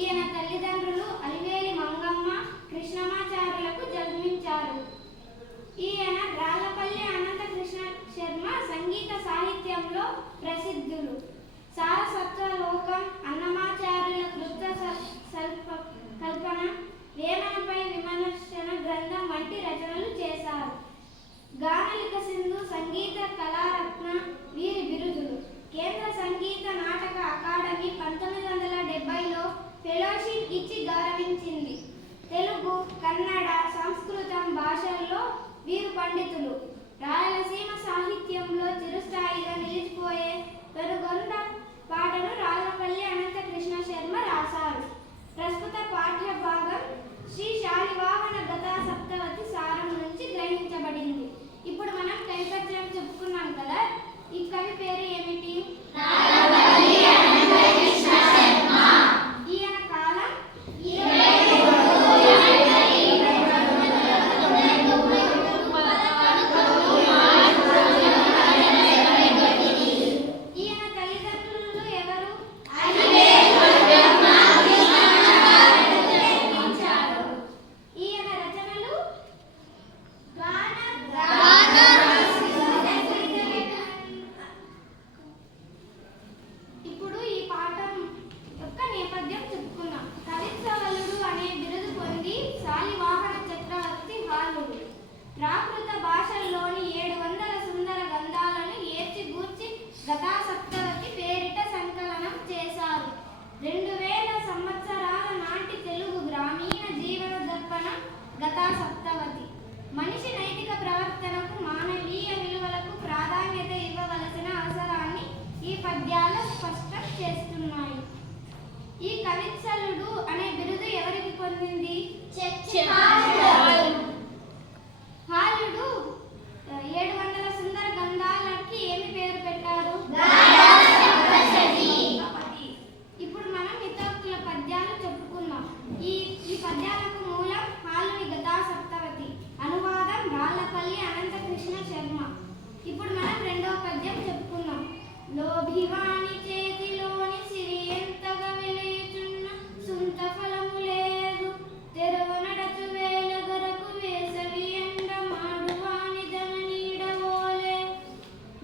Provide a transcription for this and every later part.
ఈయన తల్లిదండ్రులు అలివేలి మంగమ్మ కృష్ణమాచార్యులకు జన్మించారు. ఈయన రాళ్లపల్లి అనంత కృష్ణ శర్మ సంగీత సాహిత్యంలో ప్రసిద్ధులు. సారస్వతలోకం, అన్నమాచార్యుల కృత కల్పన, వేమనపై విమర్శన గ్రంథం వంటి రచనలు చేశారు. గానలిక సింధు, సంగీత కళారత్న వీరి బిరుదులు. కేంద్ర సంగీత నాటక అకాడమీ 1970లో ఫెలోషిప్ ఇచ్చి గౌరవించింది. తెలుగు, కన్నడ, సంస్కృతం భాషల్లో వీరు పండితులు. రాయలసీమ సాహిత్యంలో చిరస్థాయిగా నిలిచిపోయే పెనుగొండ పాటను రాళ్లపల్లి అనంత కృష్ణ శర్మ రాశారు. ప్రస్తుత పాఠ్య భాగం శ్రీ శాలివాహన గతా సప్తవతి సారం నుంచి గ్రహించబడింది. ఇప్పుడు మనం కవి పరిచయం చెప్పుకున్నాం కదా, ఈ కవి పేరు ఏమిటి? రాళ్లపల్లి అనంత కృష్ణ శర్మ. ఈయన కాలం ప్రాకృత భాషల్లోని 700 సుందర గంధాలను ఏర్చిగూర్చి గతా సప్తవతి పేరిట సంకలనం చేశారు. 2000 సంవత్సరాల నాటి తెలుగు గ్రామీణ జీవన దర్పణం గతా సప్తవతి. మనిషి నైతిక ప్రవర్తనకు, మానవీయ విలువలకు ప్రాధాన్యత ఇవ్వవలసిన అవసరాన్ని ఈ పద్యాలు స్పష్టం చేస్తున్నాయి. ఈ కవిత్సలుడు అనే బిరుదు ఎవరికి పొందింది? హాలుడు 700 సుందర గంధాలకి ఏమి పేరు పెట్టారు? ఇప్పుడు మనం హితోక్తుల పద్యాలు చెప్పుకుందాం. ఈ పద్యాలకు మూలం హాలుని గతా సప్తవతి, అనువాదం రాళ్లపల్లి అనంత కృష్ణ శర్మ. ఇప్పుడు మనం రెండవ పద్యం చెప్పుకుందాం. లోభివాణి చేతిలోని సిరి ఎంతగా వెలయుచున్న సుంత ఫలము లేదు, తెరవ నడచు వేల గరకు వేసవి ఎండ మాడువాని ధన నీడవోలే.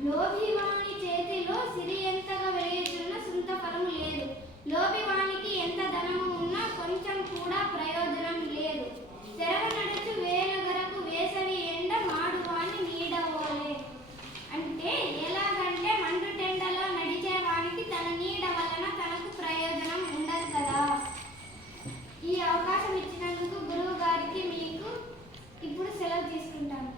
లోభివాణి చేతిలో సిరి ఎంతగా వెలయుచున్న సుంత ఫలము లేదు. లోభివానికి ఎంత ధనము ఉన్నా కొంచెం కూడా ప్రయోజనం లేదు. తెరవ నడచు వేల గరకు వేసవి ఎండ మాడువాని నీడవోలే అంటే ఎలాగంటే మండుటెండలో నడిచేవానికి తన నీడ వలన తనకు ప్రయోజనం ఉండదు కదా. ఈ అవకాశం ఇచ్చినందుకు గురువు గారికి మీకు ఇప్పుడు సెలవు తీసుకుంటాను.